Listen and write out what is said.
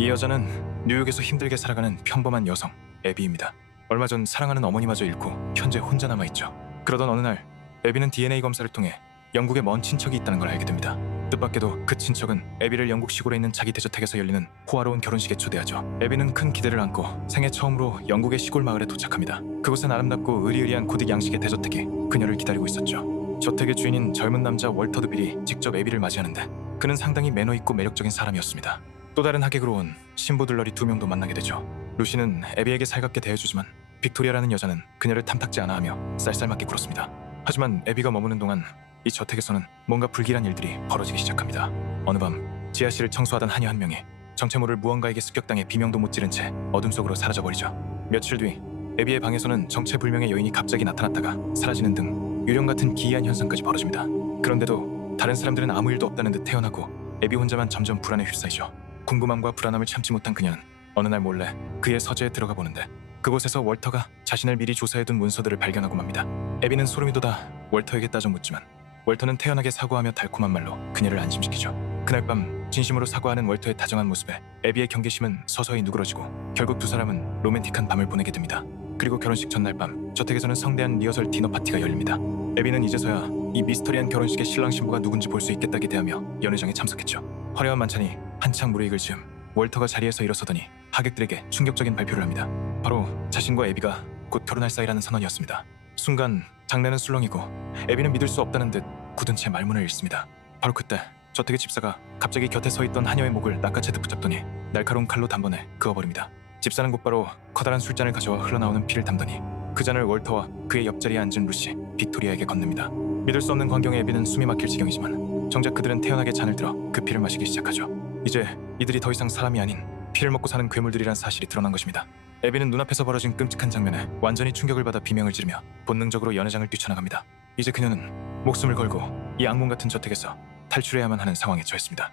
이 여자는 뉴욕에서 힘들게 살아가는 평범한 여성 에비입니다. 얼마 전 사랑하는 어머니마저 잃고 현재 혼자 남아 있죠. 그러던 어느 날 에비는 DNA 검사를 통해 영국에 먼 친척이 있다는 걸 알게 됩니다. 뜻밖에도 그 친척은 에비를 영국 시골에 있는 자기 대저택에서 열리는 호화로운 결혼식에 초대하죠. 에비는 큰 기대를 안고 생애 처음으로 영국의 시골 마을에 도착합니다. 그곳은 아름답고 의리의리한 고딕 양식의 대저택이 그녀를 기다리고 있었죠. 저택의 주인인 젊은 남자 월터 드빌이 직접 에비를 맞이하는데 그는 상당히 매너 있고 매력적인 사람이었습니다. 또 다른 하객으로 온 신부들러리 두 명도 만나게 되죠. 루시는 에비에게 살갑게 대해주지만 빅토리아라는 여자는 그녀를 탐탁지 않아 하며 쌀쌀맞게 굴었습니다. 하지만 에비가 머무는 동안 이 저택에서는 뭔가 불길한 일들이 벌어지기 시작합니다. 어느 밤 지하실을 청소하던 하녀 한 명이 정체모를 무언가에게 습격당해 비명도 못 지른 채 어둠 속으로 사라져버리죠. 며칠 뒤 에비의 방에서는 정체불명의 여인이 갑자기 나타났다가 사라지는 등 유령 같은 기이한 현상까지 벌어집니다. 그런데도 다른 사람들은 아무 일도 없다는 듯 태어나고 에비 혼자만 점점 불안에 휩싸이죠. 궁금함과 불안함을 참지 못한 그녀는 어느 날 몰래 그의 서재에 들어가 보는데 그곳에서 월터가 자신을 미리 조사해둔 문서들을 발견하고 맙니다. 에비는 소름이 돋아 월터에게 따져 묻지만 월터는 태연하게 사과하며 달콤한 말로 그녀를 안심시키죠. 그날 밤 진심으로 사과하는 월터의 다정한 모습에 에비의 경계심은 서서히 누그러지고 결국 두 사람은 로맨틱한 밤을 보내게 됩니다. 그리고 결혼식 전날 밤 저택에서는 성대한 리허설 디너 파티가 열립니다. 에비는 이제서야 이 미스터리한 결혼식의 신랑 신부가 누군지 볼 수 있겠다 기 대하며 연회장에 참석했죠. 화려한 만찬이 한창 무르익을 즈음 월터가 자리에서 일어서더니 하객들에게 충격적인 발표를 합니다. 바로 자신과 에비가 곧 결혼할 사이라는 선언이었습니다. 순간 장례는 술렁이고 에비는 믿을 수 없다는 듯 굳은 채 말문을 잃습니다. 바로 그때 저택의 집사가 갑자기 곁에 서 있던 하녀의 목을 낚아채듯 붙잡더니 날카로운 칼로 단번에 그어버립니다. 집사는 곧바로 커다란 술잔을 가져와 흘러나오는 피를 담더니 그 잔을 월터와 그의 옆자리에 앉은 루시, 빅토리아에게 건넵니다. 믿을 수 없는 광경에 에비는 숨이 막힐 지경이지만 정작 그들은 태연하게 잔을 들어 그 피를 마시기 시작하죠. 이제 이들이 더 이상 사람이 아닌 피를 먹고 사는 괴물들이란 사실이 드러난 것입니다. 에비는 눈앞에서 벌어진 끔찍한 장면에 완전히 충격을 받아 비명을 지르며 본능적으로 연회장을 뛰쳐나갑니다. 이제 그녀는 목숨을 걸고 이 악몽 같은 저택에서 탈출해야만 하는 상황에 처했습니다.